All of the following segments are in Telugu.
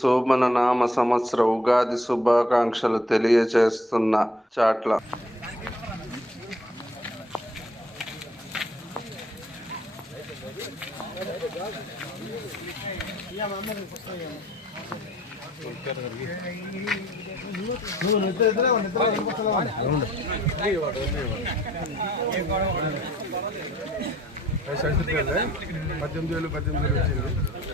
శోభన నామ సంవత్సర ఉగాది శుభాకాంక్షలు తెలియజేస్తున్న చాట్ల. పద్దెనిమిది వేలు పద్దెనిమిది వేలు వచ్చింది.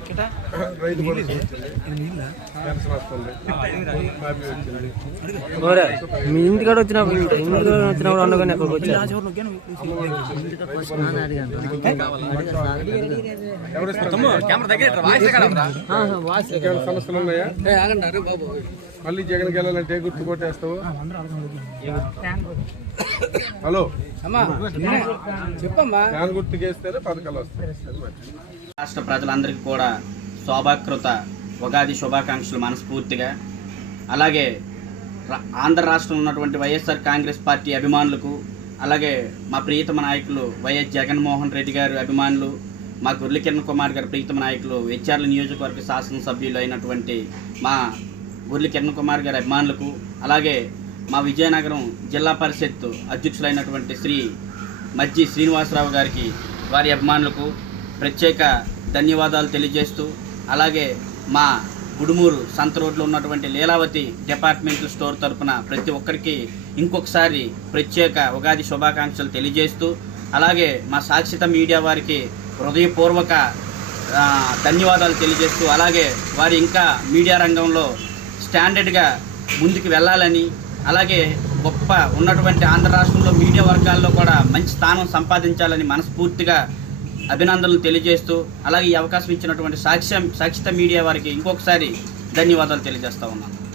మీ ఇంటికాడ వచ్చినప్పుడు ఇంటికాడ వచ్చినప్పుడు ఉండగానే అక్కడికి ఇంకేమైనా సమస్యలు ఉన్నాయా? మళ్ళీ జగన్ గెలాలంటే గుర్తు కొట్టేస్తావు? హలో. చెప్పమ్మా. వేస్తేనే పథకాలు వస్తాయి. రాష్ట్ర ప్రజలందరికీ కూడా శోభాకృత ఉగాది శుభాకాంక్షలు మనస్ఫూర్తిగా. అలాగే ఆంధ్ర రాష్ట్రంలో ఉన్నటువంటి వైఎస్ఆర్ కాంగ్రెస్ పార్టీ అభిమానులకు అలాగే మా ప్రియతమ నాయకులు వైఎస్ జగన్మోహన్ రెడ్డి గారు అభిమానులు మా గుర్లి కిరణ్ కుమార్ గారి ప్రీతమ నాయకులు హెచ్ఆర్ల నియోజకవర్గ శాసనసభ్యులు అయినటువంటి మా గుర్లి కిరణ్ కుమార్ గారి అభిమానులకు అలాగే మా విజయనగరం జిల్లా పరిషత్ అధ్యక్షులైనటువంటి శ్రీ మజ్జి శ్రీనివాసరావు గారికి వారి అభిమానులకు ప్రత్యేక ధన్యవాదాలు తెలియజేస్తూ అలాగే మా గుడుమూరు సంత రోడ్లో ఉన్నటువంటి లీలావతి డిపార్ట్మెంటల్ స్టోర్ తరపున ప్రతి ఒక్కరికి ఇంకొకసారి ప్రత్యేక ఉగాది శుభాకాంక్షలు తెలియజేస్తూ అలాగే మా సాక్షిత మీడియా వారికి హృదయపూర్వక ధన్యవాదాలు తెలియజేస్తూ అలాగే వారు ఇంకా మీడియా రంగంలో స్టాండర్డ్గా ముందుకు వెళ్ళాలని అలాగే గొప్ప ఉన్నటువంటి ఆంధ్ర రాష్ట్రంలో మీడియా వర్గాల్లో కూడా మంచి స్థానం సంపాదించాలని మనస్ఫూర్తిగా అభినందనలు తెలియజేస్తూ అలాగే ఈ అవకాశం ఇచ్చినటువంటి సాక్ష్యం సాక్షిత మీడియా వారికి ఇంకొకసారి ధన్యవాదాలు తెలియజేస్తా ఉన్నాను.